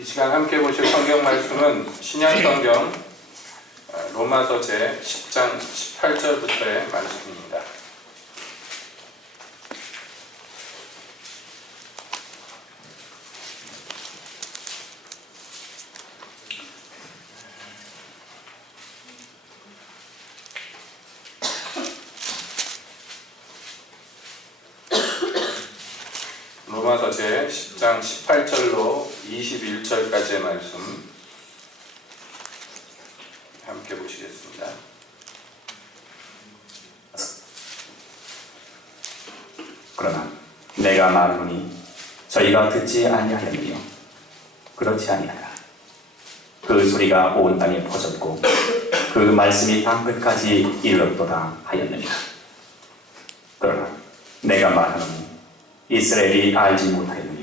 이 시간 함께 보실 성경 말씀은 신약성경 로마서 제 10장 18절부터의 말씀입니다. 로마서 제 10장 18절로 21절까지의 말씀 함께 보시겠습니다. 그러나 내가 말하노니 저희가 듣지 아니하였느뇨. 그렇지 아니하라. 그 소리가 온 땅에 퍼졌고 그 말씀이 땅끝까지 이르렀도다 하였느니라. 그러나 내가 말하노니 이스라엘이 알지 못하였느뇨.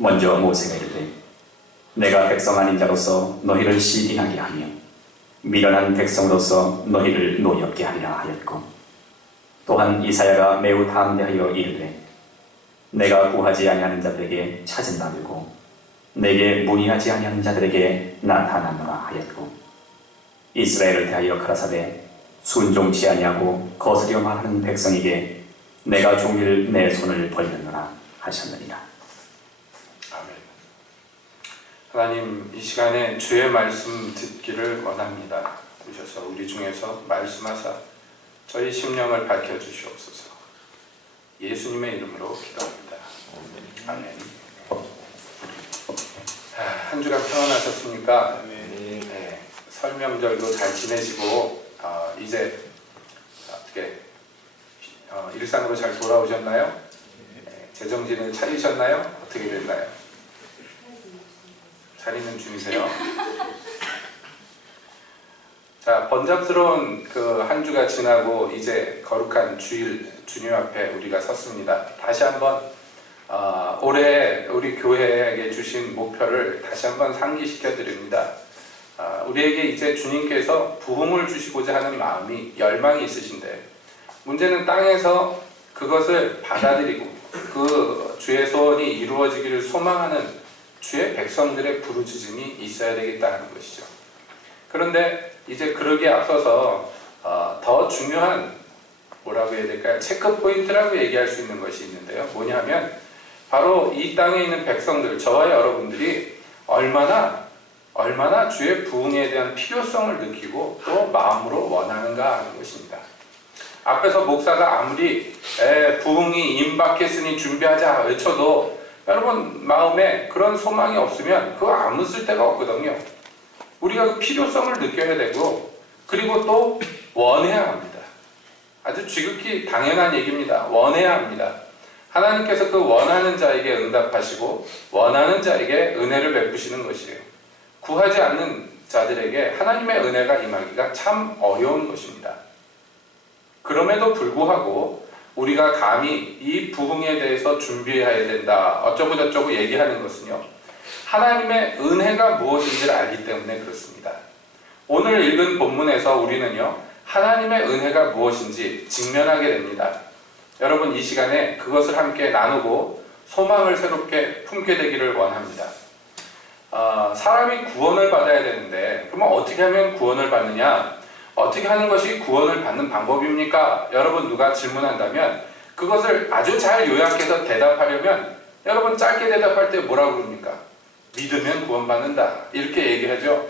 먼저 모세가 이르되 내가 백성 아닌 자로서 너희를 시인하게 하며 미련한 백성으로서 너희를 노엽게 하리라 하였고, 또한 이사야가 매우 담대하여 이르되 내가 구하지 아니하는 자들에게 찾은 바 되고 내게 문의하지 아니하는 자들에게 나타나노라 하였고, 이스라엘을 대하여 가라사대 순종치 아니하고 거스려 말하는 백성에게 내가 종일 내 손을 벌렸노라 하셨느니라. 아멘. 하나님, 이 시간에 주의 말씀 듣기를 원합니다. 오셔서 우리 중에서 말씀하사 저희 심령을 밝혀주시옵소서. 예수님의 이름으로 기도합니다. 아멘. 한 주간 평안하셨습니까? 네, 설명절도 잘 지내시고 이제 어떻게 일상으로 잘 돌아오셨나요? 네, 제정신을 차리셨나요? 어떻게 됐나요? 차리는 중이세요? 자, 번잡스러운 그 한 주가 지나고 이제 거룩한 주일 주님 앞에 우리가 섰습니다. 다시 한번 올해 우리 교회에게 주신 목표를 다시 한번 상기시켜 드립니다. 우리에게 이제 주님께서 부흥을 주시고자 하는 마음이 열망이 있으신데, 문제는 땅에서 그것을 받아들이고 그 주의 소원이 이루어지기를 소망하는 주의 백성들의 부르짖음이 있어야 되겠다 하는 것이죠. 그런데 이제 그러기에 앞서서 더 중요한 뭐라고 해야 될까요? 체크 포인트라고 얘기할 수 있는 것이 있는데요. 뭐냐면 바로 이 땅에 있는 백성들, 저와 여러분들이 얼마나 주의 부흥에 대한 필요성을 느끼고 또 마음으로 원하는가 하는 것입니다. 앞에서 목사가 아무리 부흥이 임박했으니 준비하자 외쳐도 여러분 마음에 그런 소망이 없으면 그거 아무 쓸데가 없거든요. 우리가 그 필요성을 느껴야 되고, 그리고 또 원해야 합니다. 아주 지극히 당연한 얘기입니다. 원해야 합니다. 하나님께서 그 원하는 자에게 응답하시고 원하는 자에게 은혜를 베푸시는 것이에요. 구하지 않는 자들에게 하나님의 은혜가 임하기가 참 어려운 것입니다. 그럼에도 불구하고 우리가 감히 이 부흥에 대해서 준비해야 된다, 어쩌고 저쩌고 얘기하는 것은요, 하나님의 은혜가 무엇인지를 알기 때문에 그렇습니다. 오늘 읽은 본문에서 우리는요, 하나님의 은혜가 무엇인지 직면하게 됩니다. 여러분, 이 시간에 그것을 함께 나누고 소망을 새롭게 품게 되기를 원합니다. 사람이 구원을 받아야 되는데, 그러면 어떻게 하면 구원을 받느냐? 어떻게 하는 것이 구원을 받는 방법입니까? 여러분, 누가 질문한다면 그것을 아주 잘 요약해서 대답하려면 여러분 짧게 대답할 때 뭐라고 그럽니까? 믿으면 구원받는다, 이렇게 얘기하죠.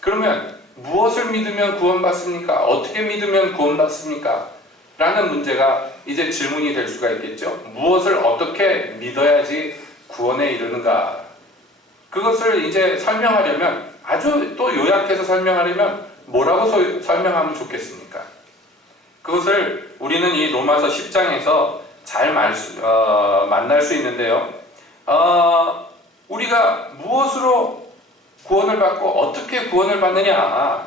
그러면 무엇을 믿으면 구원받습니까? 어떻게 믿으면 구원받습니까? 라는 문제가 이제 질문이 될 수가 있겠죠. 무엇을 어떻게 믿어야지 구원에 이르는가? 그것을 이제 설명하려면, 아주 또 요약해서 설명하려면 뭐라고 설명하면 좋겠습니까? 그것을 우리는 이 로마서 10장에서 잘 만날 수 있는데요. 우리가 무엇으로 구원을 받고 어떻게 구원을 받느냐,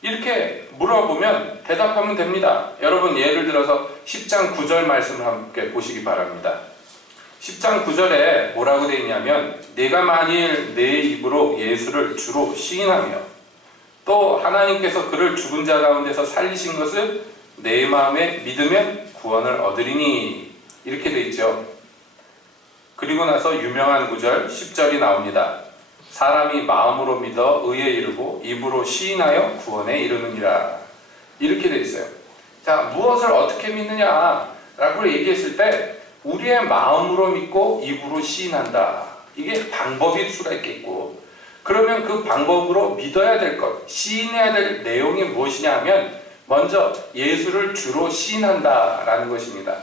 이렇게 물어보면 대답하면 됩니다. 여러분, 예를 들어서 10장 9절 말씀을 함께 보시기 바랍니다. 10장 9절에 뭐라고 되어 있냐면, 내가 만일 내 입으로 예수를 주로 시인하며 또 하나님께서 그를 죽은 자 가운데서 살리신 것을 내 마음에 믿으면 구원을 얻으리니, 이렇게 되어 있죠. 그리고 나서 유명한 구절 10절이 나옵니다. 사람이 마음으로 믿어 의에 이르고 입으로 시인하여 구원에 이르느니라. 이렇게 돼 있어요. 자, 무엇을 어떻게 믿느냐라고 얘기했을 때 우리의 마음으로 믿고 입으로 시인한다. 이게 방법일 수가 있겠고, 그러면 그 방법으로 믿어야 될 것, 시인해야 될 내용이 무엇이냐 하면 먼저 예수를 주로 시인한다라는 것입니다.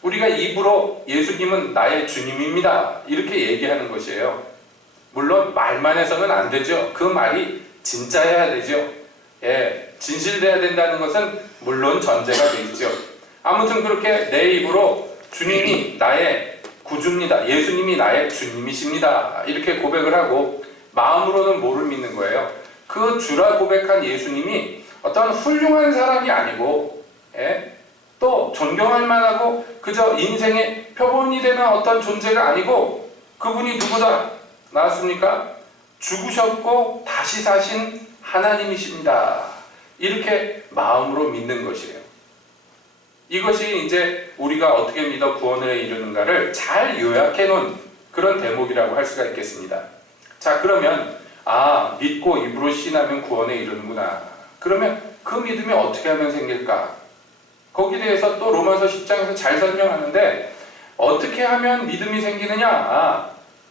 우리가 입으로 예수님은 나의 주님입니다 이렇게 얘기하는 것이에요. 물론 말만 해서는 안 되죠. 그 말이 진짜여야 되죠. 예, 진실돼야 된다는 것은 물론 전제가 돼 있죠. 아무튼 그렇게 내 입으로 주님이 나의 구주입니다, 예수님이 나의 주님이십니다 이렇게 고백을 하고, 마음으로는 뭐를 믿는 거예요? 그 주라 고백한 예수님이 어떤 훌륭한 사람이 아니고, 또 존경할 만하고 그저 인생의 표본이 되는 어떤 존재가 아니고, 그분이 누구다 나왔습니까? 죽으셨고 다시 사신 하나님이십니다. 이렇게 마음으로 믿는 것이에요. 이것이 이제 우리가 어떻게 믿어 구원에 이르는가를 잘 요약해 놓은 그런 대목이라고 할 수가 있겠습니다. 자, 그러면 믿고 입으로 시인하면 구원에 이르는구나. 그러면 그 믿음이 어떻게 하면 생길까? 거기에 대해서 또 로마서 10장에서 잘 설명하는데, 어떻게 하면 믿음이 생기느냐?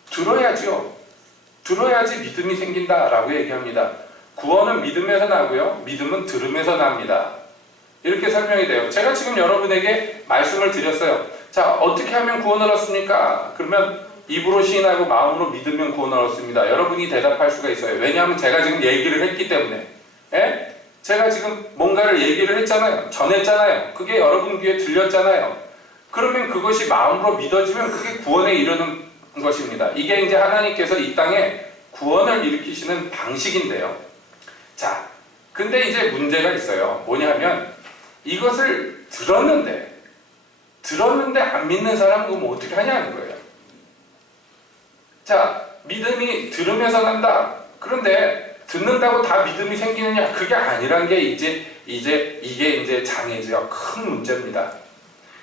들어야죠. 들어야지 믿음이 생긴다라고 얘기합니다. 구원은 믿음에서 나고요, 믿음은 들음에서 납니다. 이렇게 설명이 돼요. 제가 지금 여러분에게 말씀을 드렸어요. 자, 어떻게 하면 구원을 얻습니까? 그러면 입으로 시인하고 마음으로 믿으면 구원을 얻습니다. 여러분이 대답할 수가 있어요. 왜냐하면 제가 지금 얘기를 했기 때문에. 제가 지금 뭔가를 얘기를 했잖아요. 전했잖아요. 그게 여러분 귀에 들렸잖아요. 그러면 그것이 마음으로 믿어지면 그게 구원에 이르는 것입니다. 이게 이제 하나님께서 이 땅에 구원을 일으키시는 방식인데요. 자, 근데 이제 문제가 있어요. 뭐냐면 이것을 들었는데 안 믿는 사람은 그럼 어떻게 하냐는 거예요. 자, 믿음이 들으면서 난다. 그런데 듣는다고 다 믿음이 생기느냐? 그게 아니란 게 이게 이제 장애지가 큰 문제입니다.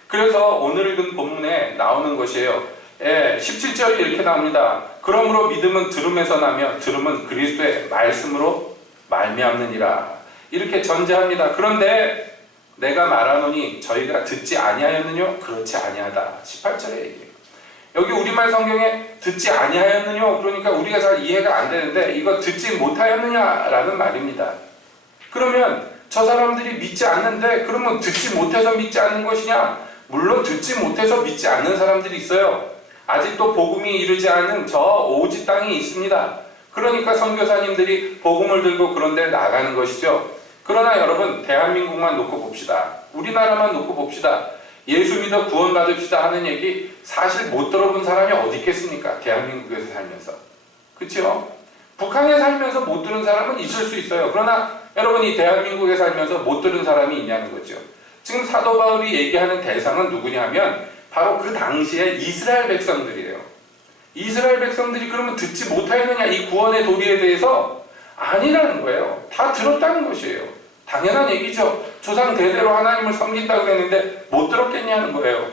그래서 오늘 읽은 본문에 나오는 것이에요. 17절이 이렇게 나옵니다. 그러므로 믿음은 들음에서 나며 들음은 그리스도의 말씀으로 말미암느니라. 이렇게 전제합니다. 그런데 내가 말하노니 저희가 듣지 아니하였느뇨? 그렇지 아니하다. 18절에 얘기해요. 여기 우리말 성경에 듣지 아니하였느뇨? 그러니까 우리가 잘 이해가 안 되는데 이거 듣지 못하였느냐라는 말입니다. 그러면 저 사람들이 믿지 않는데 그러면 듣지 못해서 믿지 않는 것이냐? 물론 듣지 못해서 믿지 않는 사람들이 있어요. 아직도 복음이 이르지 않은 저 오지 땅이 있습니다. 그러니까 선교사님들이 복음을 들고 그런 데 나가는 것이죠. 그러나 여러분, 대한민국만 놓고 봅시다. 우리나라만 놓고 봅시다. 예수 믿어 구원 받읍시다 하는 얘기 사실 못 들어본 사람이 어디 있겠습니까? 대한민국에서 살면서. 그렇죠? 북한에 살면서 못 들은 사람은 있을 수 있어요. 그러나 여러분이 대한민국에 살면서 못 들은 사람이 있냐는 거죠. 지금 사도 바울이 얘기하는 대상은 누구냐 하면 바로 그 당시에 이스라엘 백성들이에요. 이스라엘 백성들이 그러면 듣지 못하였느냐, 이 구원의 도리에 대해서? 아니라는 거예요. 다 들었다는 것이에요. 당연한 얘기죠. 조상 대대로 하나님을 섬긴다고 했는데 못 들었겠냐는 거예요.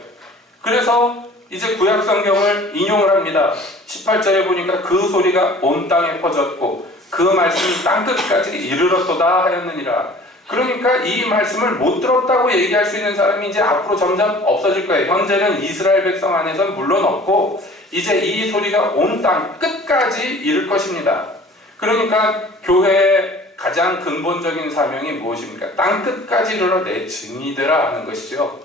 그래서 이제 구약 성경을 인용을 합니다. 18절에 보니까 그 소리가 온 땅에 퍼졌고 그 말씀이 땅끝까지 이르렀도다 하였느니라. 그러니까 이 말씀을 못 들었다고 얘기할 수 있는 사람이 이제 앞으로 점점 없어질 거예요. 현재는 이스라엘 백성 안에서는 물론 없고 이제 이 소리가 온 땅 끝까지 이를 것입니다. 그러니까 교회의 가장 근본적인 사명이 무엇입니까? 땅 끝까지 이르러 내 증이되라 하는 것이죠.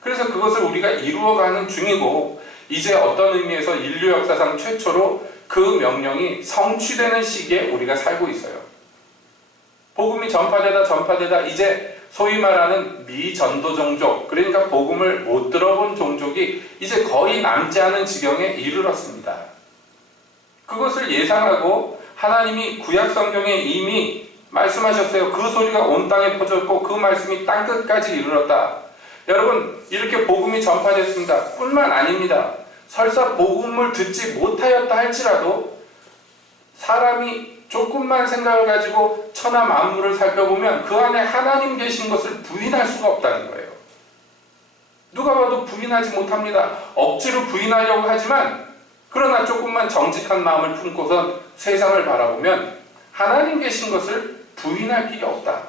그래서 그것을 우리가 이루어가는 중이고 이제 어떤 의미에서 인류 역사상 최초로 그 명령이 성취되는 시기에 우리가 살고 있어요. 복음이 전파되다 이제 소위 말하는 미전도 종족, 그러니까 복음을 못 들어본 종족이 이제 거의 남지 않은 지경에 이르렀습니다. 그것을 예상하고 하나님이 구약 성경에 이미 말씀하셨어요. 그 소리가 온 땅에 퍼졌고 그 말씀이 땅끝까지 이르렀다. 여러분, 이렇게 복음이 전파됐습니다. 뿐만 아닙니다. 설사 복음을 듣지 못하였다 할지라도 사람이 조금만 생각을 가지고 천하 만물을 살펴보면 그 안에 하나님 계신 것을 부인할 수가 없다는 거예요. 누가 봐도 부인하지 못합니다. 억지로 부인하려고 하지만 그러나 조금만 정직한 마음을 품고선 세상을 바라보면 하나님 계신 것을 부인할 길이 없다.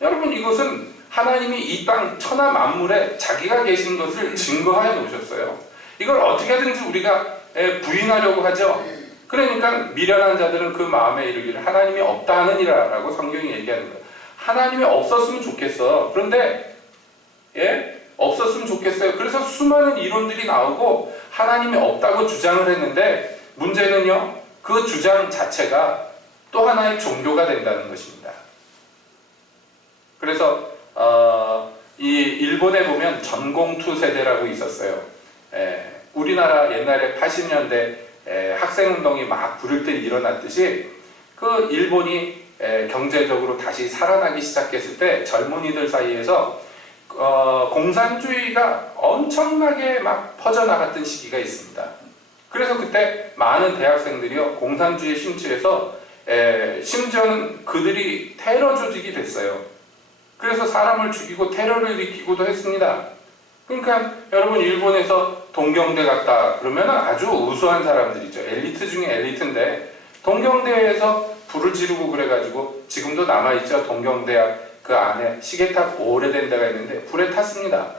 여러분, 이것은 하나님이 이 땅 천하 만물에 자기가 계신 것을 증거하여 놓으셨어요. 이걸 어떻게든지 우리가 부인하려고 하죠. 그러니까 미련한 자들은 그 마음에 이르기를 하나님이 없다 하느니라라고 성경이 얘기하는 거예요. 하나님이 없었으면 좋겠어. 그런데 없었으면 좋겠어요. 그래서 수많은 이론들이 나오고 하나님이 없다고 주장을 했는데, 문제는요, 그 주장 자체가 또 하나의 종교가 된다는 것입니다. 그래서 이 일본에 보면 전공투 세대라고 있었어요. 우리나라 옛날에 80년대 학생운동이 막 부를 때 일어났듯이 그 일본이 경제적으로 다시 살아나기 시작했을 때 젊은이들 사이에서 공산주의가 엄청나게 막 퍼져나갔던 시기가 있습니다. 그래서 그때 많은 대학생들이요, 공산주의에 심취해서 심지어는 그들이 테러 조직이 됐어요. 그래서 사람을 죽이고 테러를 일으키고도 했습니다. 그러니까 여러분, 일본에서 동경대 갔다 그러면 아주 우수한 사람들이죠. 엘리트 중에 엘리트인데 동경대에서 불을 지르고 그래가지고 지금도 남아있죠. 동경대학 그 안에 시계탑 오래된 데가 있는데 불에 탔습니다.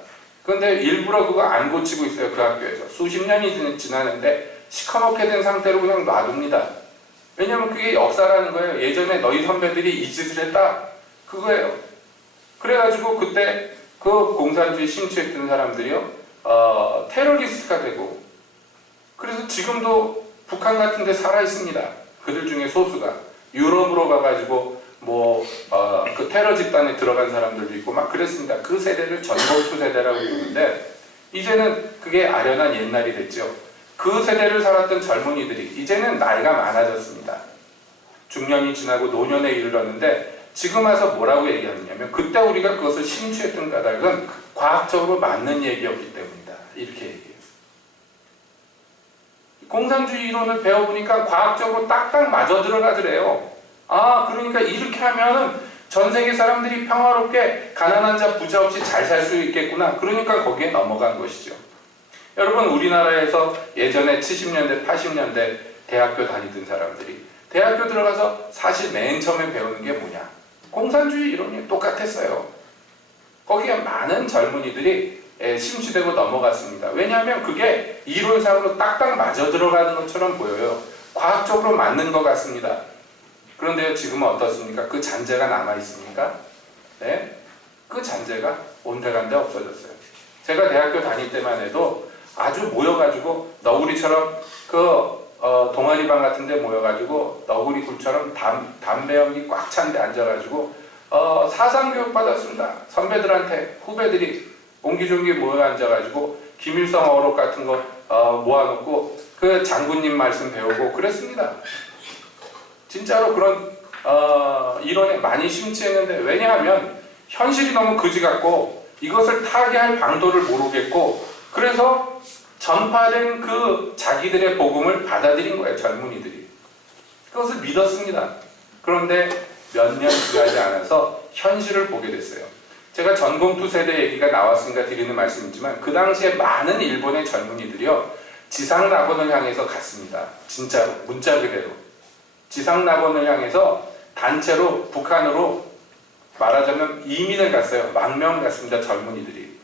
그런데 일부러 그거 안 고치고 있어요. 그 학교에서 수십 년이 지나는데 시커멓게 된 상태로 그냥 놔둡니다. 왜냐면 그게 역사라는 거예요. 예전에 너희 선배들이 이 짓을 했다, 그거예요. 그래가지고 그때 그 공산주의 심취했던 사람들이요, 테러리스트가 되고, 그래서 지금도 북한 같은 데 살아 있습니다. 그들 중에 소수가 유럽으로 가가지고 그 테러 집단에 들어간 사람들도 있고 막 그랬습니다. 그 세대를 전공투 세대라고 부르는데, 이제는 그게 아련한 옛날이 됐죠. 그 세대를 살았던 젊은이들이 이제는 나이가 많아졌습니다. 중년이 지나고 노년에 이르렀는데, 지금 와서 뭐라고 얘기하느냐면, 그때 우리가 그것을 심취했던 까닭은 과학적으로 맞는 얘기였기 때문이다, 이렇게 얘기해요. 공산주의 이론을 배워보니까 과학적으로 딱딱 맞아 들어가더래요. 그러니까 이렇게 하면 전 세계 사람들이 평화롭게 가난한 자 부자 없이 잘 살 수 있겠구나. 그러니까 거기에 넘어간 것이죠. 여러분, 우리나라에서 예전에 70년대 80년대 대학교 다니던 사람들이 대학교 들어가서 사실 맨 처음에 배우는 게 뭐냐? 공산주의 이론이 똑같았어요. 거기에 많은 젊은이들이 심취되고 넘어갔습니다. 왜냐하면 그게 이론상으로 딱딱 맞아 들어가는 것처럼 보여요. 과학적으로 맞는 것 같습니다. 그런데 지금은 어떻습니까? 그 잔재가 남아있습니까? 네? 그 잔재가 온데간데 없어졌어요. 제가 대학교 다닐 때만 해도 아주 모여가지고 너구리처럼 동아리방 같은 데 모여가지고 너구리 굴처럼 담배 연기 꽉 찬 데 앉아가지고 사상교육 받았습니다. 선배들한테 후배들이 옹기종기 모여 앉아가지고 김일성 어록 같은 거 모아놓고 그 장군님 말씀 배우고 그랬습니다. 진짜로 그런 이론에 많이 심취했는데, 왜냐하면 현실이 너무 그지 같고 이것을 타개할 방도를 모르겠고, 그래서 전파된 그 자기들의 복음을 받아들인 거예요. 젊은이들이 그것을 믿었습니다. 그런데 몇 년 지나지 않아서 현실을 보게 됐어요. 제가 전공투 세대 얘기가 나왔으니까 드리는 말씀이지만, 그 당시에 많은 일본의 젊은이들이요, 지상낙원을 향해서 갔습니다. 진짜로 문자 그대로 지상낙원을 향해서 단체로 북한으로 말하자면 이민을 갔어요. 망명 갔습니다. 젊은이들이.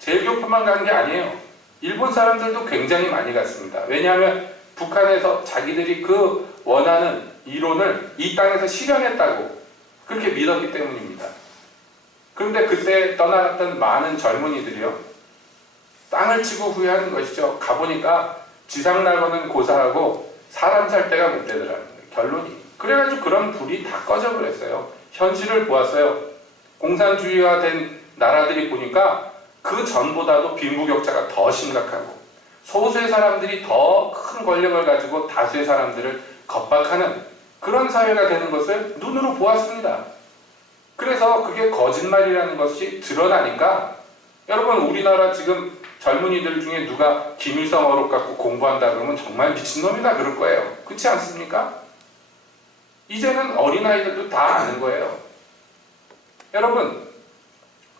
제일교포만 간 게 아니에요. 일본 사람들도 굉장히 많이 갔습니다. 왜냐하면 북한에서 자기들이 그 원하는 이론을 이 땅에서 실현했다고 그렇게 믿었기 때문입니다. 그런데 그때 떠나갔던 많은 젊은이들이요, 땅을 치고 후회하는 것이죠. 가보니까 지상낙원은 고사하고 사람 살 데가 못 되더라는 거예요, 결론이. 그래가지고 그런 불이 다 꺼져버렸어요. 현실을 보았어요. 공산주의화된 나라들이 보니까 그 전보다도 빈부격차가 더 심각하고 소수의 사람들이 더 큰 권력을 가지고 다수의 사람들을 겁박하는 그런 사회가 되는 것을 눈으로 보았습니다. 그래서 그게 거짓말이라는 것이 드러나니까, 여러분, 우리나라 지금 젊은이들 중에 누가 김일성 어록 갖고 공부한다 그러면 정말 미친놈이다 그럴 거예요. 그렇지 않습니까? 이제는 어린아이들도 다 아는 거예요. 여러분,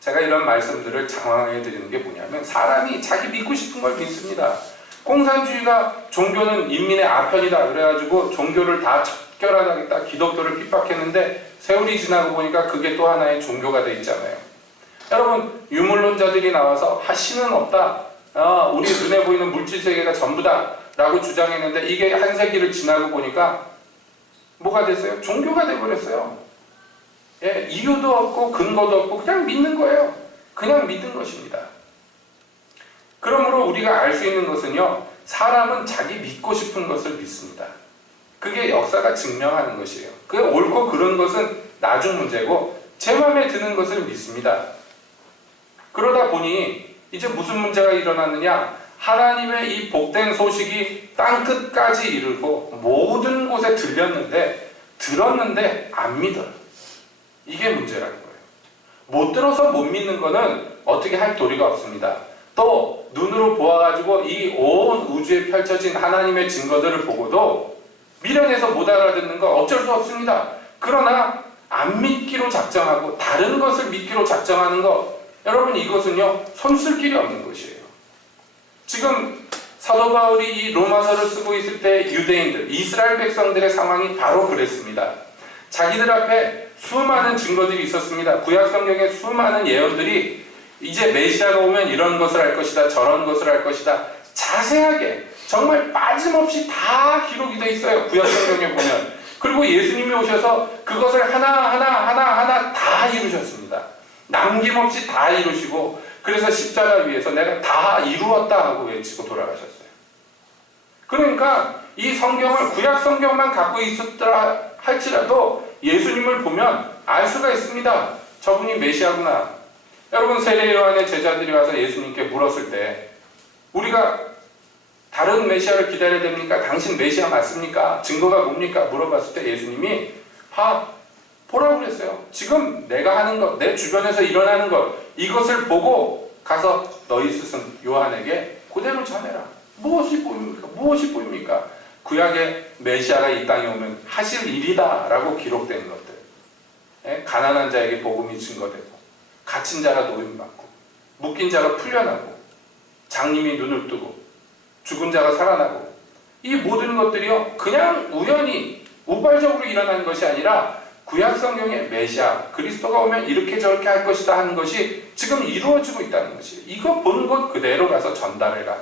제가 이런 말씀들을 장황하게 드리는 게 뭐냐면, 사람이 자기 믿고 싶은 걸 믿습니다. 공산주의가 종교는 인민의 아편이다 그래가지고 종교를 다 척결하겠다, 기독교를 핍박했는데 세월이 지나고 보니까 그게 또 하나의 종교가 돼 있잖아요. 여러분, 유물론자들이 나와서 신은 없다, 우리 눈에 보이는 물질세계가 전부다 라고 주장했는데 이게 한 세기를 지나고 보니까 뭐가 됐어요? 종교가 돼버렸어요. 예, 이유도 없고 근거도 없고 그냥 믿는 거예요. 그냥 믿는 것입니다. 그러므로 우리가 알 수 있는 것은요, 사람은 자기 믿고 싶은 것을 믿습니다. 그게 역사가 증명하는 것이에요. 그 옳고 그른 것은 나중 문제고 제 마음에 드는 것을 믿습니다. 그러다 보니 이제 무슨 문제가 일어났느냐, 하나님의 이 복된 소식이 땅끝까지 이르고 모든 곳에 들었는데 안 믿어요. 이게 문제라는 거예요. 못 들어서 못 믿는 거는 어떻게 할 도리가 없습니다. 또 눈으로 보아가지고 이 온 우주에 펼쳐진 하나님의 증거들을 보고도 미련해서 못 알아듣는 거 어쩔 수 없습니다. 그러나 안 믿기로 작정하고 다른 것을 믿기로 작정하는 것, 여러분 이것은요 손 쓸 길이 없는 것이에요. 지금 사도 바울이 이 로마서를 쓰고 있을 때 유대인들, 이스라엘 백성들의 상황이 바로 그랬습니다. 자기들 앞에 수많은 증거들이 있었습니다. 구약 성경에 수많은 예언들이 이제 메시아가 오면 이런 것을 할 것이다, 저런 것을 할 것이다, 자세하게 정말 빠짐없이 다 기록이 되어 있어요. 구약 성경에 보면. 그리고 예수님이 오셔서 그것을 하나 다 이루셨습니다. 남김없이 다 이루시고, 그래서 십자가 위에서 내가 다 이루었다 하고 외치고 돌아가셨어요. 그러니까 이 성경을, 구약 성경만 갖고 있었더라 할지라도 예수님을 보면 알 수가 있습니다. 저분이 메시아구나. 여러분, 세례 요한의 제자들이 와서 예수님께 물었을 때 우리가 다른 메시아를 기다려야 됩니까? 당신 메시아 맞습니까? 증거가 뭡니까? 물어봤을 때 예수님이 보라고 그랬어요. 지금 내가 하는 것, 내 주변에서 일어나는 것, 이것을 보고 가서 너희 스승 요한에게 그대로 전해라. 무엇이 보입니까? 무엇이 보입니까? 구약의 메시아가 이 땅에 오면 하실 일이다 라고 기록된 것들. 가난한 자에게 복음이 증거되고, 갇힌 자가 노임받고, 묶인 자가 풀려나고, 장님이 눈을 뜨고, 죽은 자가 살아나고, 이 모든 것들이요 그냥 우연히 우발적으로 일어난 것이 아니라 구약 성경의 메시아 그리스도가 오면 이렇게 저렇게 할 것이다 하는 것이 지금 이루어지고 있다는 것이에요. 이거 본 것 그대로 가서 전달해라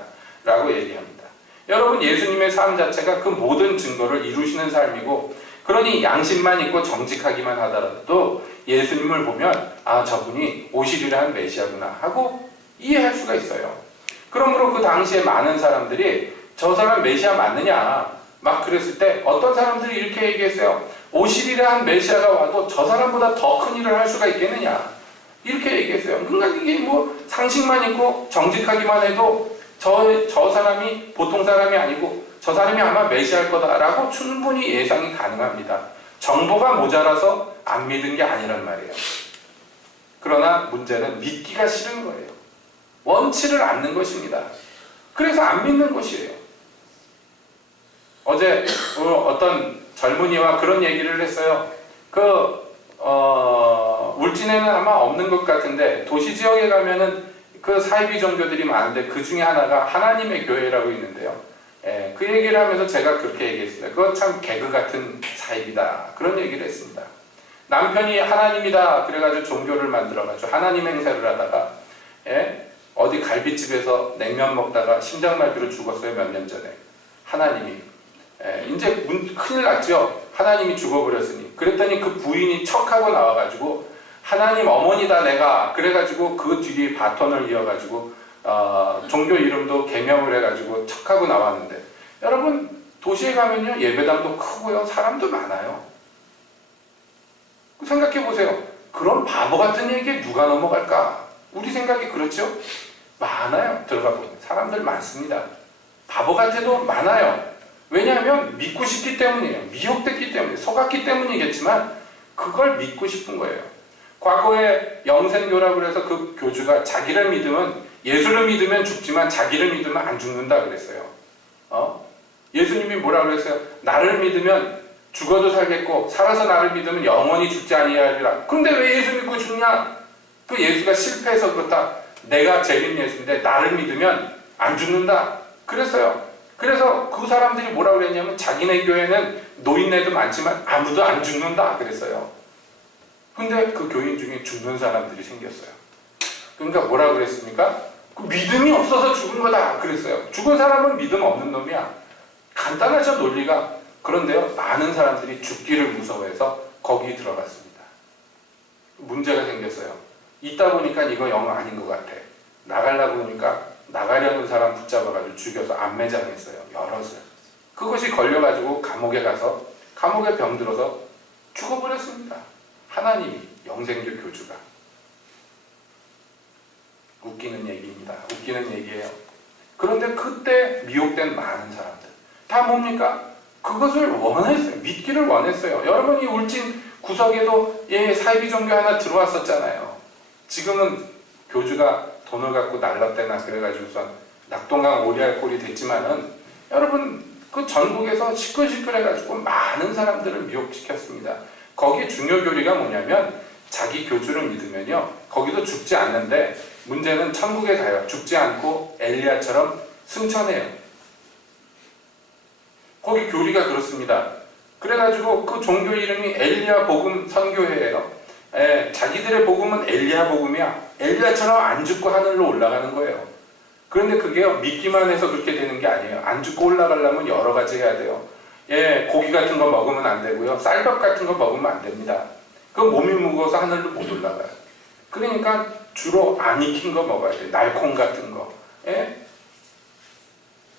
라고 얘기합니다. 여러분, 예수님의 삶 자체가 그 모든 증거를 이루시는 삶이고, 그러니 양심만 있고 정직하기만 하더라도 예수님을 보면 저분이 오시리라 한 메시아구나 하고 이해할 수가 있어요. 그러므로 그 당시에 많은 사람들이 저 사람 메시아 맞느냐 막 그랬을 때 어떤 사람들이 이렇게 얘기했어요. 오시리라 한 메시아가 와도 저 사람보다 더 큰 일을 할 수가 있겠느냐 이렇게 얘기했어요. 그러니까 이게 뭐 상식만 있고 정직하기만 해도 저 사람이 보통 사람이 아니고 저 사람이 아마 메시아일 거다라고 충분히 예상이 가능합니다. 정보가 모자라서 안 믿은 게 아니란 말이에요. 그러나 문제는 믿기가 싫은 거예요. 원치를 않는 것입니다. 그래서 안 믿는 것이에요. 어제 어떤 젊은이와 그런 얘기를 했어요. 울진에는 아마 없는 것 같은데 도시지역에 가면은 그 사이비 종교들이 많은데 그 중에 하나가 하나님의 교회라고 있는데요. 그 얘기를 하면서 제가 그렇게 얘기했습니다. 그건 참 개그 같은 사이비다. 그런 얘기를 했습니다. 남편이 하나님이다 그래가지고 종교를 만들어가지고 하나님 행세를 하다가 어디 갈비집에서 냉면 먹다가 심장마비로 죽었어요. 몇 년 전에. 하나님이 이제 큰일 났죠. 하나님이 죽어버렸으니. 그랬더니 그 부인이 척하고 나와가지고 하나님 어머니다 내가 그래가지고 그 뒤에 바톤을 이어가지고 종교 이름도 개명을 해가지고 척하고 나왔는데, 여러분 도시에 가면요 예배당도 크고요 사람도 많아요. 생각해 보세요. 그런 바보 같은 얘기에 누가 넘어갈까? 우리 생각이 그렇죠? 많아요. 들어가 보면 사람들 많습니다. 바보 같아도 많아요. 왜냐하면 믿고 싶기 때문이에요. 미혹됐기 때문에, 속았기 때문이겠지만 그걸 믿고 싶은 거예요. 과거에 영생교라고 해서 그 교주가 자기를 믿으면, 예수를 믿으면 죽지만 자기를 믿으면 안 죽는다 그랬어요. 예수님이 뭐라고 그랬어요? 나를 믿으면 죽어도 살겠고 살아서 나를 믿으면 영원히 죽지 아니하리라. 그런데 왜 예수 믿고 죽냐? 그 예수가 실패해서 그렇다. 내가 재림 예수인데 나를 믿으면 안 죽는다. 그랬어요. 그래서 그 사람들이 뭐라고 그랬냐면 자기네 교회는 노인네도 많지만 아무도 안 죽는다 그랬어요. 근데 그 교인 중에 죽는 사람들이 생겼어요. 그러니까 뭐라고 그랬습니까? 그 믿음이 없어서 죽은 거다 그랬어요. 죽은 사람은 믿음 없는 놈이야. 간단하죠 논리가. 그런데요 많은 사람들이 죽기를 무서워해서 거기 들어갔습니다. 문제가 생겼어요. 있다 보니까 이거 영 아닌 것 같아. 나가려고 하니까 나가려는 사람 붙잡아가지고 죽여서 안매장했어요. 열었어요. 그것이 걸려가지고 감옥에 가서 감옥에 병들어서 죽어버렸습니다. 하나님이 영생교 교주가. 웃기는 얘기입니다. 웃기는 얘기예요. 그런데 그때 미혹된 많은 사람들 다 뭡니까? 그것을 원했어요. 믿기를 원했어요. 여러분이 울진 구석에도 사이비 종교 하나 들어왔었잖아요. 지금은 교주가 돈을 갖고 날랐대나 그래가지고선 낙동강 오리알 꼴이 됐지만은 여러분 그 전국에서 시끌시끌해가지고 많은 사람들을 미혹시켰습니다. 거기 중요 교리가 뭐냐면 자기 교주를 믿으면요 거기도 죽지 않는데 문제는 천국에 가요. 죽지 않고 엘리야처럼 승천해요. 거기 교리가 그렇습니다. 그래가지고 그 종교 이름이 엘리야 복음 선교회예요. 자기들의 복음은 엘리야 복음이야. 엘리야처럼 안 죽고 하늘로 올라가는 거예요. 그런데 그게요 믿기만 해서 그렇게 되는 게 아니에요. 안 죽고 올라가려면 여러 가지 해야 돼요. 고기 같은 거 먹으면 안 되고요. 쌀밥 같은 거 먹으면 안 됩니다. 그 몸이 무거워서 하늘로 못 올라가요. 그러니까 주로 안 익힌 거 먹어야 돼요. 날콩 같은 거.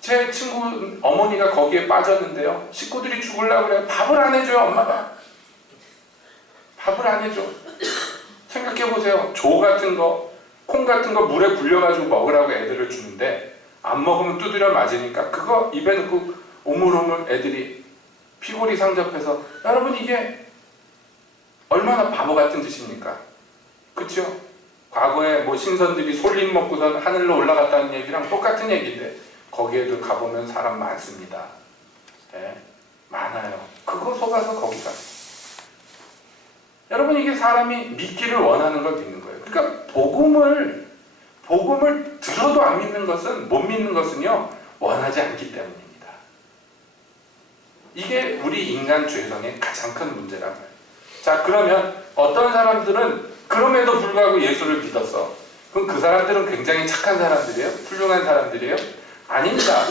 제 친구 어머니가 거기에 빠졌는데요. 식구들이 죽으려고 그래요. 밥을 안 해줘요, 엄마가. 밥을 안 해줘. 생각해보세요. 조 같은 거, 콩 같은 거 물에 불려가지고 먹으라고 애들을 주는데 안 먹으면 두드려 맞으니까 그거 입에 넣고 오물오물 애들이 피골이 상접해서 여러분 이게 얼마나 바보 같은 짓입니까? 그쵸? 과거에 뭐 신선들이 솔잎 먹고선 하늘로 올라갔다는 얘기랑 똑같은 얘기인데 거기에도 가보면 사람 많습니다. 많아요. 그거 속아서 거기 가요. 여러분 이게 사람이 믿기를 원하는 걸 믿는 거예요. 그러니까 복음을 들어도 안 믿는 것은 못 믿는 것은요 원하지 않기 때문입니다. 이게 우리 인간 죄성의 가장 큰 문제란 말이에요. 자 그러면 어떤 사람들은 그럼에도 불구하고 예수를 믿었어. 그럼 그 사람들은 굉장히 착한 사람들이에요? 훌륭한 사람들이에요? 아닙니다.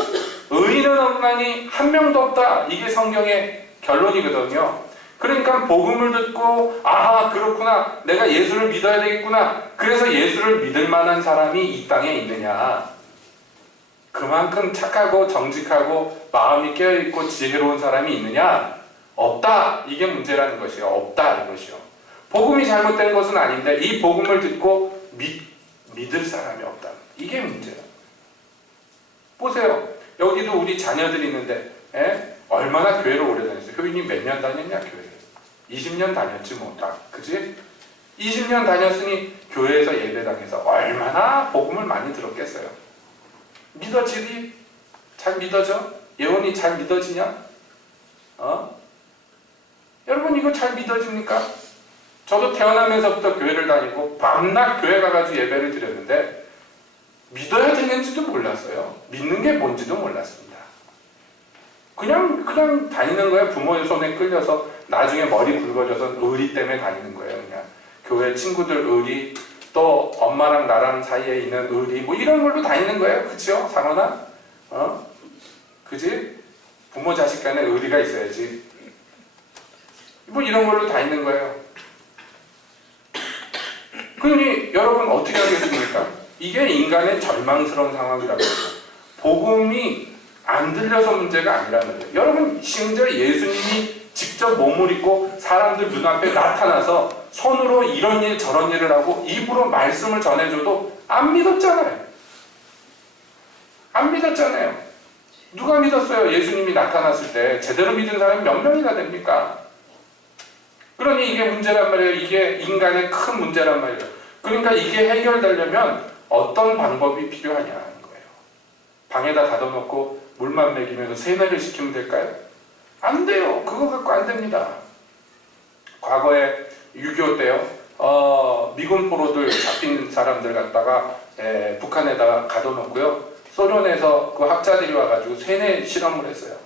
의인은 없나니 한 명도 없다. 이게 성경의 결론이거든요. 그러니까 복음을 듣고 아 그렇구나 내가 예수를 믿어야 되겠구나 그래서 예수를 믿을 만한 사람이 이 땅에 있느냐 그만큼 착하고 정직하고 마음이 깨어있고 지혜로운 사람이 있느냐 없다 이게 문제라는 것이요 없다 이것이요 복음이 잘못된 것은 아닌데 이 복음을 듣고 믿을 사람이 없다 이게 문제예요. 보세요 여기도 우리 자녀들이 있는데 얼마나 교회를 오래 다녔어요. 효인이 몇 년 다녔냐 교회 20년 다녔지 뭐 딱 그지? 20년 다녔으니 교회에서 예배당에서 얼마나 복음을 많이 들었겠어요. 믿어지리? 잘 믿어져? 예언이 잘 믿어지냐? 여러분 이거 잘 믿어집니까? 저도 태어나면서부터 교회를 다니고 밤낮 교회 가가지고 예배를 드렸는데 믿어야 되는지도 몰랐어요. 믿는 게 뭔지도 몰랐습니다. 그냥 다니는 거예요. 부모의 손에 끌려서 나중에 머리 굵어져서 의리 때문에 다니는 거예요. 그냥 교회 친구들 의리 또 엄마랑 나랑 사이에 있는 의리 뭐 이런 걸로 다니는 거예요. 그치요? 상원아? 그지? 부모 자식 간에 의리가 있어야지. 뭐 이런 걸로 다니는 거예요. 그러니 여러분 어떻게 하겠습니까? 이게 인간의 절망스러운 상황이라고 해요. 복음이 안 들려서 문제가 아니라는 거예요. 여러분 심지어 예수님이 직접 몸을 입고 사람들 눈앞에 나타나서 손으로 이런 일 저런 일을 하고 입으로 말씀을 전해줘도 안 믿었잖아요. 안 믿었잖아요. 누가 믿었어요? 예수님이 나타났을 때 제대로 믿은 사람이 몇 명이나 됩니까? 그러니 이게 문제란 말이에요. 이게 인간의 큰 문제란 말이에요. 그러니까 이게 해결되려면 어떤 방법이 필요하냐는 거예요. 방에다 가둬놓고 물만 먹이면서 세뇌를 시키면 될까요? 안 돼요. 그거 갖고 안 됩니다. 과거에 6.25 때요. 미군 포로들 잡힌 사람들 갖다가 북한에다가 가둬놓고요. 소련에서 그 학자들이 와가지고 세뇌 실험을 했어요.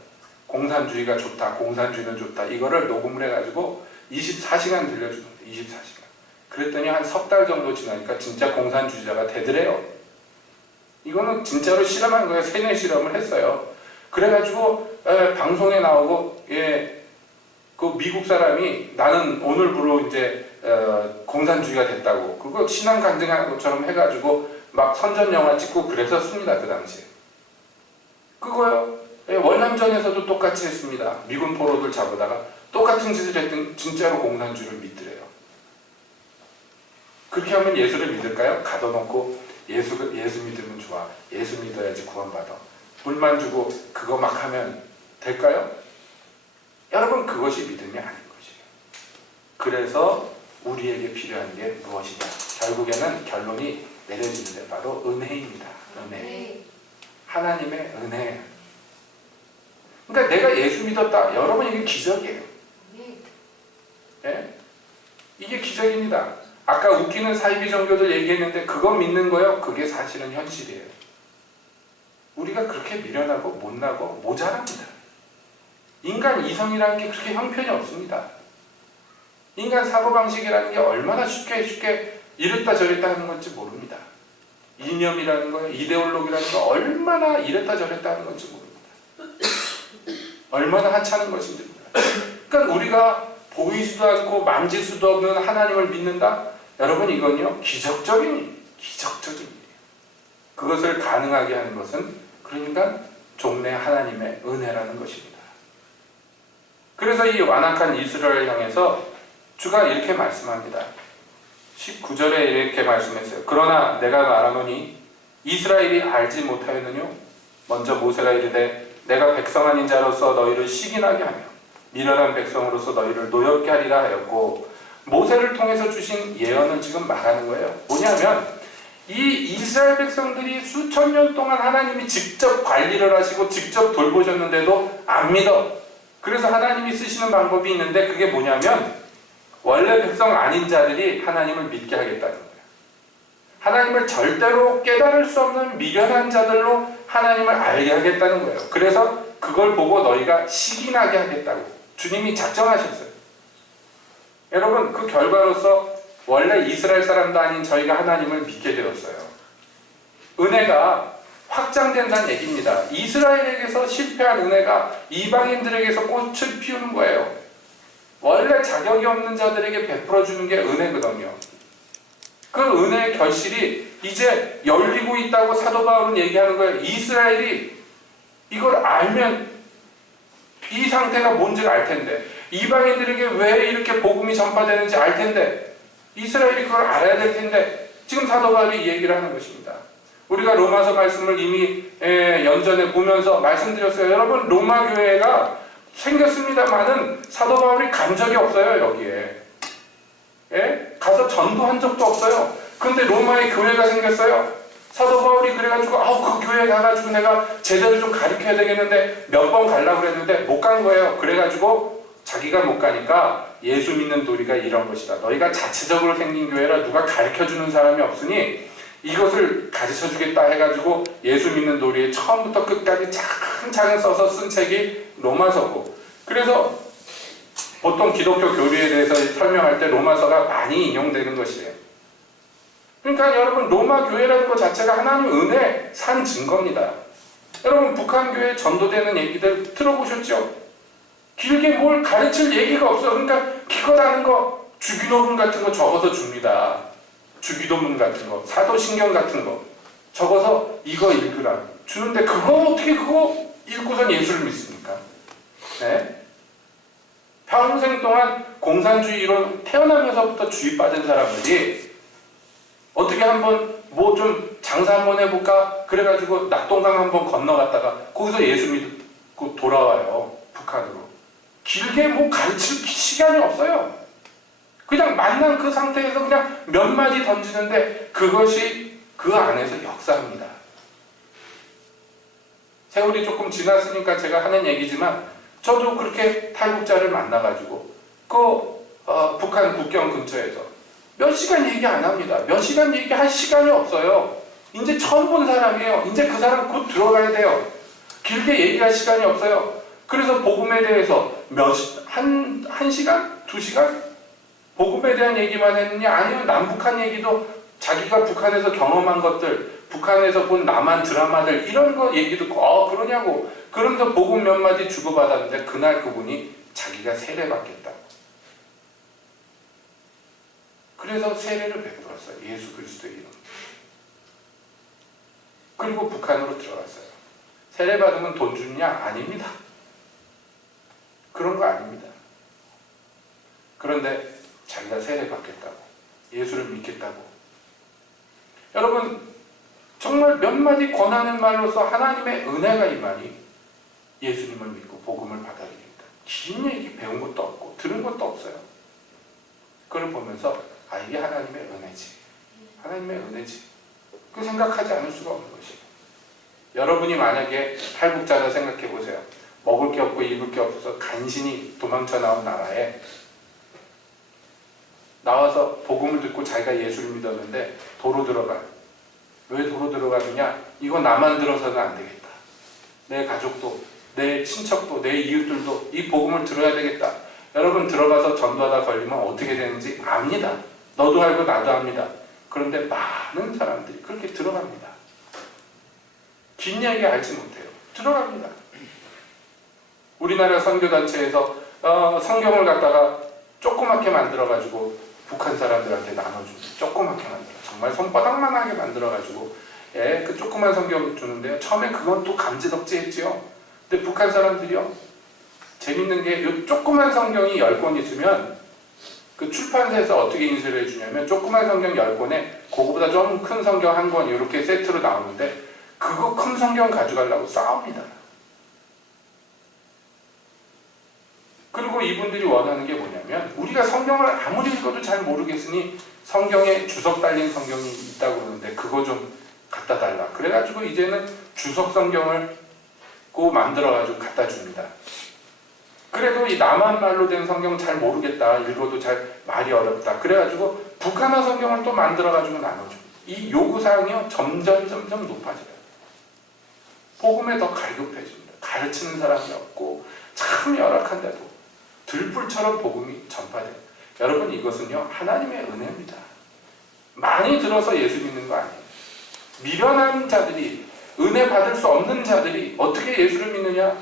공산주의가 좋다, 공산주의는 좋다. 이거를 녹음을 해가지고 24시간 들려주는 거예요. 24시간. 그랬더니 한 석 달 정도 지나니까 진짜 공산주의자가 되더래요. 이거는 진짜로 실험한 거예요. 세뇌 실험을 했어요. 그래가지고 방송에 나오고 그 미국 사람이 나는 오늘부로 이제 공산주의가 됐다고 그거 신앙 간증하는 것처럼 해가지고 막 선전 영화 찍고 그랬었습니다. 그 당시에. 그거요. 월남전에서도 똑같이 했습니다. 미군 포로들 잡아다가 똑같은 짓을 했던 진짜로 공산주의를 믿더래요. 그렇게 하면 예수를 믿을까요? 가둬놓고 예수 믿으면 좋아. 예수 믿어야지 구원받아. 물만 주고 그거 막 하면 될까요? 여러분 그것이 믿음이 아닌 것이에요. 그래서 우리에게 필요한 게 무엇이냐? 결국에는 결론이 내려지는데 바로 은혜입니다. 은혜. 하나님의 은혜. 그러니까 내가 예수 믿었다. 여러분 이게 기적이에요. 예? 이게 기적입니다. 아까 웃기는 사이비 종교들 얘기했는데 그거 믿는 거요. 그게 사실은 현실이에요. 우리가 그렇게 미련하고 못나고 모자랍니다. 인간 이성이라는 게 그렇게 형편이 없습니다. 인간 사고방식이라는 게 얼마나 쉽게 이랬다 저랬다 하는 건지 모릅니다. 이념이라는 거, 이데올로기라는 거 얼마나 이랬다 저랬다 하는 건지 모릅니다. 얼마나 하찮은 것인지 몰라요. 그러니까 우리가 보이지도 않고 만질 수도 없는 하나님을 믿는다? 여러분 이건요 기적적인 일이에요. 그것을 가능하게 하는 것은 그러니까 종래 하나님의 은혜라는 것입니다. 그래서 이 완악한 이스라엘을 향해서 주가 이렇게 말씀합니다. 19절에 이렇게 말씀했어요. 그러나 내가 말하노니 이스라엘이 알지 못하였느뇨? 먼저 모세가 이르되 내가 백성 아닌 자로서 너희를 시기나게 하며 미련한 백성으로서 너희를 노엽게 하리라 하였고, 모세를 통해서 주신 예언은 지금 말하는 거예요. 뭐냐면 이 이스라엘 백성들이 수천 년 동안 하나님이 직접 관리를 하시고 직접 돌보셨는데도 안 믿어. 그래서 하나님이 쓰시는 방법이 있는데 그게 뭐냐면 원래 백성 아닌 자들이 하나님을 믿게 하겠다는 거예요. 하나님을 절대로 깨달을 수 없는 미련한 자들로 하나님을 알게 하겠다는 거예요. 그래서 그걸 보고 너희가 시기나게 하겠다고 주님이 작정하셨어요. 여러분 그 결과로서 원래 이스라엘 사람도 아닌 저희가 하나님을 믿게 되었어요. 은혜가 확장된다는 얘기입니다. 이스라엘에게서 실패한 은혜가 이방인들에게서 꽃을 피우는 거예요. 원래 자격이 없는 자들에게 베풀어주는 게 은혜거든요. 그 은혜의 결실이 이제 열리고 있다고 사도 바울은 얘기하는 거예요. 이스라엘이 이걸 알면 이 상태가 뭔지를 알 텐데, 이방인들에게 왜 이렇게 복음이 전파되는지 알 텐데, 이스라엘이 그걸 알아야 될 텐데 지금 사도 바울이 이 얘기를 하는 것입니다. 우리가 로마서 말씀을 이미 연전에 보면서 말씀드렸어요. 여러분 로마 교회가 생겼습니다만은 사도 바울이 간 적이 없어요. 여기에 가서 전도한 적도 없어요. 근데 로마에 교회가 생겼어요. 사도 바울이 그래가지고 그 교회 가가지고 내가 제대로 좀 가르쳐야 되겠는데 몇 번 가려고 그랬는데 못 간 거예요. 그래가지고 자기가 못 가니까 예수 믿는 도리가 이런 것이다. 너희가 자체적으로 생긴 교회라 누가 가르쳐주는 사람이 없으니 이것을 가르쳐주겠다 해가지고 예수 믿는 도리에 처음부터 끝까지 차근차근 써서 쓴 책이 로마서고, 그래서 보통 기독교 교리에 대해서 설명할 때 로마서가 많이 인용되는 것이에요. 그러니까 여러분 로마 교회라는 것 자체가 하나님 은혜 산 증거입니다. 여러분 북한 교회 전도되는 얘기들 들어보셨죠? 길게 뭘 가르칠 얘기가 없어. 그러니까 기껏 아는 거 주기도문 같은 거 적어서 줍니다. 주기도문 같은 거, 사도신경 같은 거 적어서 이거 읽으라 주는데 그거 어떻게 그거 읽고선 예수를 믿습니까? 네? 평생 동안 공산주의로 태어나면서부터 주입받은 사람들이 어떻게 한번 뭐 좀 장사 한번 해볼까 그래가지고 낙동강 한번 건너갔다가 거기서 예수 믿고 돌아와요. 북한으로. 길게 뭐 가르칠 시간이 없어요. 그냥 만난 그 상태에서 그냥 몇 마디 던지는데 그것이 그 안에서 역사입니다. 세월이 조금 지났으니까 제가 하는 얘기지만 저도 그렇게 탈북자를 만나가지고 북한 국경 근처에서 몇 시간 얘기 안 합니다. 몇 시간 얘기할 시간이 없어요. 이제 처음 본 사람이에요. 이제 그 사람 곧 들어가야 돼요. 길게 얘기할 시간이 없어요. 그래서 복음에 대해서 한 시간? 2시간? 복음에 대한 얘기만 했느냐? 아니면 남북한 얘기도 자기가 북한에서 경험한 것들, 북한에서 본 남한 드라마들 이런 거 얘기 듣고 그러냐고 그러면서 복음 몇 마디 주고받았는데 그날 그분이 자기가 세례받겠다고. 그래서 세례를 베풀었어요. 예수 그리스도의 이름. 그리고 북한으로 들어갔어요. 세례 받으면 돈 주냐? 아닙니다. 그런 거 아닙니다. 그런데 자기가 세례 받겠다고, 예수를 믿겠다고. 여러분, 정말 몇 마디 권하는 말로서 하나님의 은혜가 임하니 예수님을 믿고 복음을 받아들입니다. 긴 얘기 배운 것도 없고 들은 것도 없어요. 그걸 보면서 이게 하나님의 은혜지. 하나님의 은혜지. 그 생각하지 않을 수가 없는 것이에요. 여러분이 만약에 탈북자라 생각해 보세요. 먹을 게 없고 입을 게 없어서 간신히 도망쳐 나온 나라에 나와서 복음을 듣고 자기가 예수를 믿었는데 도로 들어가요. 왜 도로 들어가느냐? 이거 나만 들어서는 안 되겠다. 내 가족도, 내 친척도, 내 이웃들도 이 복음을 들어야 되겠다. 여러분 들어가서 전도하다 걸리면 어떻게 되는지 압니다. 너도 알고 나도 압니다. 그런데 많은 사람들이 그렇게 들어갑니다. 긴 얘기 알지 못해요. 들어갑니다. 우리나라 선교단체에서 성경을 갖다가 조그맣게 만들어가지고 북한 사람들한테 나눠줍니다. 조그맣게 만들어. 정말 손바닥만하게 만들어가지고 그 조그만 성경 주는데요. 처음에 그건 또 감지덕지 했지요. 근데 북한 사람들이요. 재밌는 게 이 조그만 성경이 10권 있으면 그 출판사에서 어떻게 인쇄를 해주냐면 조그만 성경 10권에 그거보다 좀 큰 성경 1권 이렇게 세트로 나오는데 그거 큰 성경 가져가려고 싸웁니다. 그리고 이분들이 원하는 게 뭐냐면 우리가 성경을 아무리 읽어도 잘 모르겠으니 성경에 주석 달린 성경이 있다고 그러는데 그거 좀 갖다 달라. 그래가지고 이제는 주석 성경을 만들어가지고 갖다 줍니다. 그래도 이 남한 말로 된 성경 잘 모르겠다. 읽어도 잘 말이 어렵다. 그래가지고 북한어 성경을 또 만들어가지고 나눠줘. 이 요구사항이요 점점 높아져요. 복음에 더 갈급해집니다. 가르치는 사람이 없고 참 열악한데도 들불처럼 복음이 전파돼요. 여러분 이것은요 하나님의 은혜입니다. 많이 들어서 예수 믿는 거 아니에요. 미련한 자들이 은혜 받을 수 없는 자들이 어떻게 예수를 믿느냐?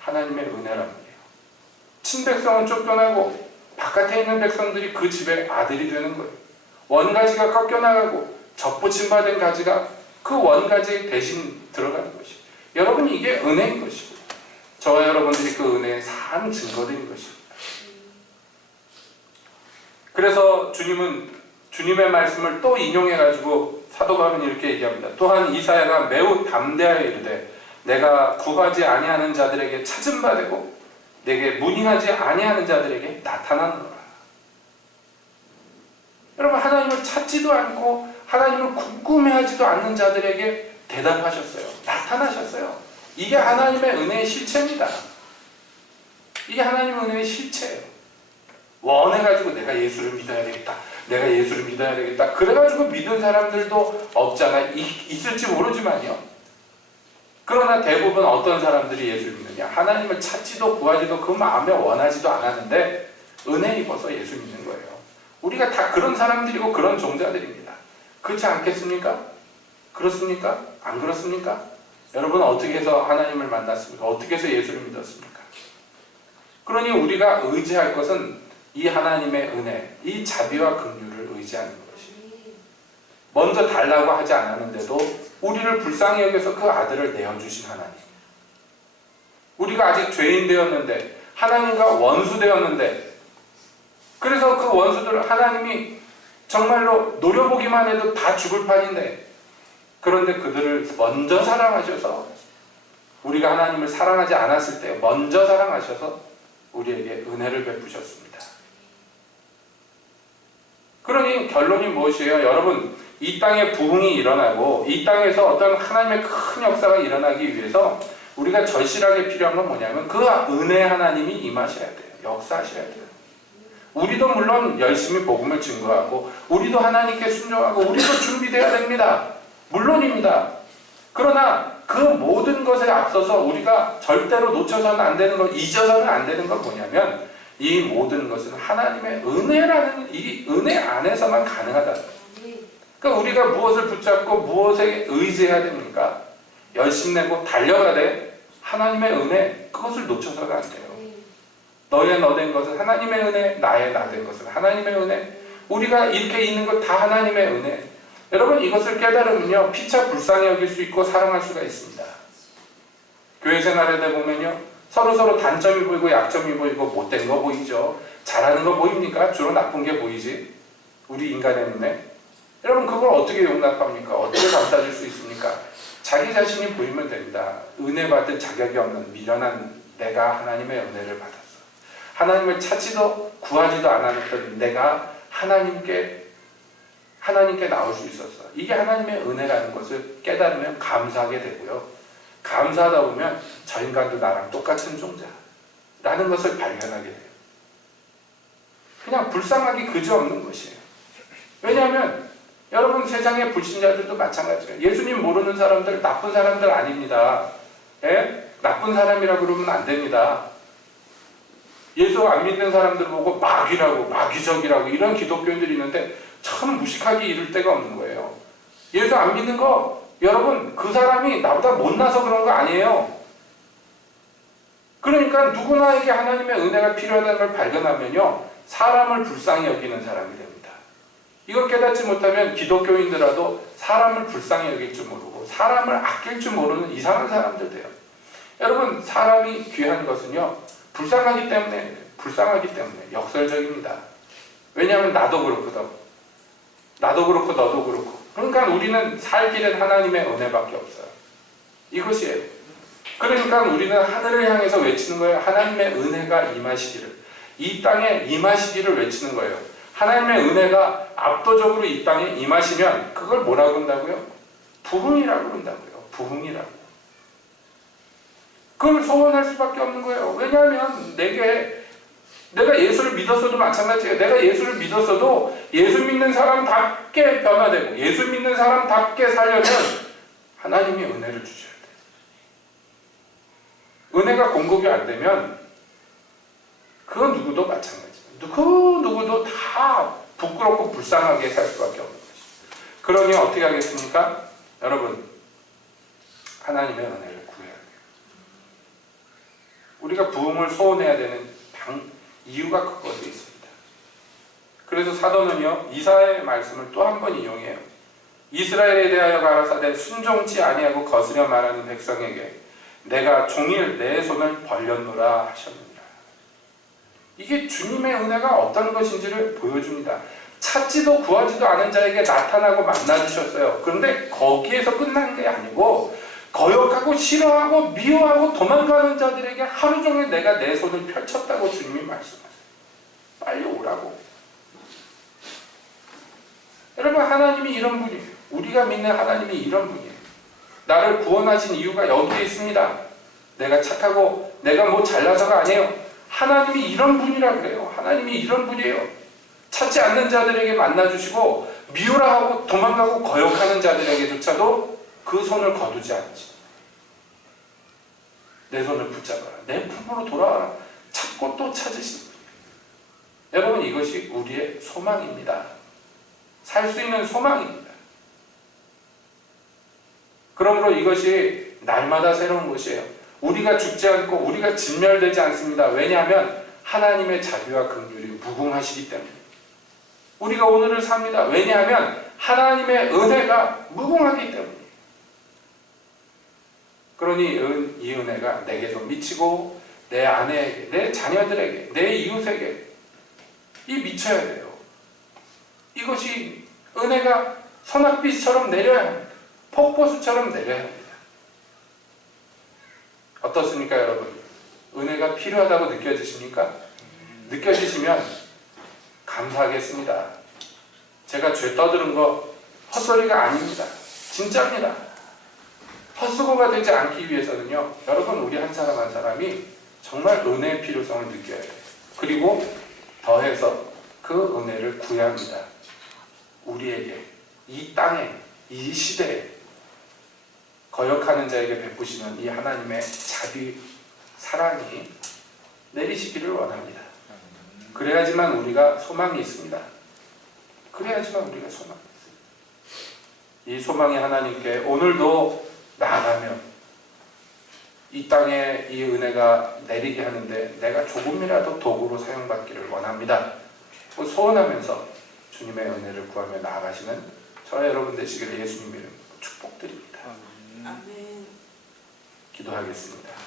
하나님의 은혜란 말이에요. 친백성은 쫓겨나고 바깥에 있는 백성들이 그 집의 아들이 되는 거예요. 원가지가 꺾여나가고 접붙임 받은 가지가 그 원가지 대신 들어가는 것이에요. 여러분 이게 은혜인 것이고 저와 여러분들이 그 은혜의 산 증거들인 것입니다. 그래서 주님은 주님의 말씀을 또 인용해가지고 사도 바울은 이렇게 얘기합니다. 또한 이사야가 매우 담대하여 이르되 내가 구하지 아니하는 자들에게 찾음 받고 내게 문의하지 아니하는 자들에게 나타나노라. 여러분 하나님을 찾지도 않고 하나님을 궁금해하지도 않는 자들에게 대답하셨어요. 나타나셨어요. 이게 하나님의 은혜의 실체입니다. 이게 하나님의 은혜의 실체예요. 원해가지고 내가 예수를 믿어야 되겠다. 내가 예수를 믿어야 되겠다. 그래가지고 믿은 사람들도 없잖아. 있을지 모르지만요. 그러나 대부분 어떤 사람들이 예수를 믿느냐. 하나님을 찾지도 구하지도 그 마음에 원하지도 않았는데 은혜 입어서 예수 믿는 거예요. 우리가 다 그런 사람들이고 그런 종자들입니다. 그렇지 않겠습니까? 그렇습니까? 안 그렇습니까? 여러분 어떻게 해서 하나님을 만났습니까? 어떻게 해서 예수를 믿었습니까? 그러니 우리가 의지할 것은 이 하나님의 은혜, 이 자비와 긍휼을 의지하는 것이 먼저 달라고 하지 않았는데도 우리를 불쌍히 여겨서 그 아들을 내어주신 하나님. 우리가 아직 죄인 되었는데 하나님과 원수 되었는데 그래서 그 원수들을 하나님이 정말로 노려보기만 해도 다 죽을 판인데 그런데 그들을 먼저 사랑하셔서 우리가 하나님을 사랑하지 않았을 때 먼저 사랑하셔서 우리에게 은혜를 베푸셨습니다. 그러니 결론이 무엇이에요? 여러분 이 땅에 부흥이 일어나고 이 땅에서 어떤 하나님의 큰 역사가 일어나기 위해서 우리가 절실하게 필요한 건 뭐냐면 그 은혜 하나님이 임하셔야 돼요. 역사하셔야 돼요. 우리도 물론 열심히 복음을 증거하고 우리도 하나님께 순종하고 우리도 준비되어야 됩니다. 물론입니다. 그러나 그 모든 것에 앞서서 우리가 절대로 놓쳐서는 안 되는 것, 잊어서는 안 되는 건 뭐냐면 이 모든 것은 하나님의 은혜라는 이 은혜 안에서만 가능하다. 그러니까 우리가 무엇을 붙잡고 무엇에 의지해야 됩니까? 열심내고 달려가되 하나님의 은혜, 그것을 놓쳐서는 안 돼요. 너의 너 된 것은 하나님의 은혜, 나의 나 된 것은 하나님의 은혜. 우리가 이렇게 있는 것 다 하나님의 은혜. 여러분, 이것을 깨달으면요, 피차 불쌍히 여길 수 있고 사랑할 수가 있습니다. 교회 생활에 보면요, 서로 단점이 보이고 약점이 보이고 못된 거 보이죠. 잘하는 거 보입니까? 주로 나쁜 게 보이지. 우리 인간의 눈에. 여러분, 그걸 어떻게 용납합니까? 어떻게 감싸줄 수 있습니까? 자기 자신이 보이면 됩니다. 은혜 받을 자격이 없는 미련한 내가 하나님의 은혜를 받았어. 하나님을 찾지도 구하지도 않았던 내가 하나님께 나올 수 있었어. 이게 하나님의 은혜라는 것을 깨달으면 감사하게 되고요. 감사하다 보면 저 인간도 나랑 똑같은 존재라는 것을 발견하게 돼요. 그냥 불쌍하기 그지없는 것이에요. 왜냐하면 여러분, 세상의 불신자들도 마찬가지예요. 예수님 모르는 사람들 나쁜 사람들 아닙니다. 예? 나쁜 사람이라 그러면 안 됩니다. 예수 안 믿는 사람들 보고 마귀라고, 마귀적이라고 이런 기독교인들이 있는데 참 무식하게 이를 데가 없는 거예요. 예수 안 믿는 거, 여러분, 그 사람이 나보다 못나서 그런 거 아니에요. 그러니까 누구나에게 하나님의 은혜가 필요하다는 걸 발견하면요, 사람을 불쌍히 여기는 사람이 됩니다. 이걸 깨닫지 못하면 기독교인들라도 사람을 불쌍히 여길 줄 모르고 사람을 아낄 줄 모르는 이상한 사람들 돼요. 여러분, 사람이 귀한 것은요, 불쌍하기 때문에 역설적입니다. 왜냐하면 나도 그렇거든. 나도 그렇고 너도 그렇고. 그러니까 우리는 살 길은 하나님의 은혜밖에 없어요. 이것이에요. 그러니까 우리는 하늘을 향해서 외치는 거예요. 하나님의 은혜가 임하시기를. 이 땅에 임하시기를 외치는 거예요. 하나님의 은혜가 압도적으로 이 땅에 임하시면 그걸 뭐라고 그런다고요? 부흥이라고 그런다고요. 부흥이라고. 그걸 소원할 수밖에 없는 거예요. 왜냐하면 내가 예수를 믿었어도 마찬가지예요. 내가 예수를 믿었어도 예수 믿는 사람답게 변화되고 예수 믿는 사람답게 살려면 하나님이 은혜를 주셔야 돼요. 은혜가 공급이 안 되면 그 누구도 마찬가지예요. 그 누구도 다 부끄럽고 불쌍하게 살 수밖에 없는 것이죠. 그러니 어떻게 하겠습니까? 여러분, 하나님의 은혜를 구해야 돼요. 우리가 부흥을 소원해야 되는 이유가 그것에 있습니다. 그래서 사도는요, 이사야의 말씀을 또 한 번 이용해요. 이스라엘에 대하여 가라사대 순종치 아니하고 거스려 말하는 백성에게 내가 종일 내 손을 벌렸노라 하셨느니라. 이게 주님의 은혜가 어떤 것인지를 보여줍니다. 찾지도 구하지도 않은 자에게 나타나고 만나주셨어요. 그런데 거기에서 끝난 게 아니고 거역하고 싫어하고 미워하고 도망가는 자들에게 하루 종일 내가 내 손을 펼쳤다고 주님이 말씀하세요. 빨리 오라고. 여러분, 하나님이 이런 분이에요. 우리가 믿는 하나님이 이런 분이에요. 나를 구원하신 이유가 여기에 있습니다. 내가 착하고 내가 뭐 잘나서가 아니에요. 하나님이 이런 분이라 그래요. 하나님이 이런 분이에요. 찾지 않는 자들에게 만나주시고 미우라 하고 도망가고 거역하는 자들에게조차도 그 손을 거두지 않지. 내 손을 붙잡아라. 내 품으로 돌아와라. 찾고 또 찾으시는 분이에요. 여러분, 이것이 우리의 소망입니다. 살 수 있는 소망입니다. 그러므로 이것이 날마다 새로운 것이에요. 우리가 죽지 않고 우리가 진멸되지 않습니다. 왜냐하면 하나님의 자비와 긍휼이 무궁하시기 때문에. 우리가 오늘을 삽니다. 왜냐하면 하나님의 은혜가 무궁하기 때문에. 그러니 이 은혜가 내게도 미치고 내 아내에게, 내 자녀들에게, 내 이웃에게 이 미쳐야 돼요. 이것이 은혜가 소낙비처럼 내려야 합니다. 폭포수처럼 내려야 합니다. 어떻습니까, 여러분? 은혜가 필요하다고 느껴지십니까? 느껴지시면 감사하겠습니다. 제가 죄 떠드는 거 헛소리가 아닙니다. 진짜입니다. 헛수고가 되지 않기 위해서는요, 여러분, 우리 한 사람 한 사람이 정말 은혜의 필요성을 느껴야 돼요. 그리고 더해서 그 은혜를 구해야 합니다. 우리에게, 이 땅에, 이 시대에 거역하는 자에게 베푸시는 이 하나님의 자비, 사랑이 내리시기를 원합니다. 그래야지만 우리가 소망이 있습니다. 그래야지만 우리가 소망이 있습니다. 이 소망이 하나님께 오늘도 나아가며 이 땅에 이 은혜가 내리게 하는데 내가 조금이라도 도구로 사용받기를 원합니다. 소원하면서 주님의 은혜를 구하며 나아가시는 저와 여러분 되시기를 예수님 이름으로 축복드립니다. 아멘. 기도하겠습니다.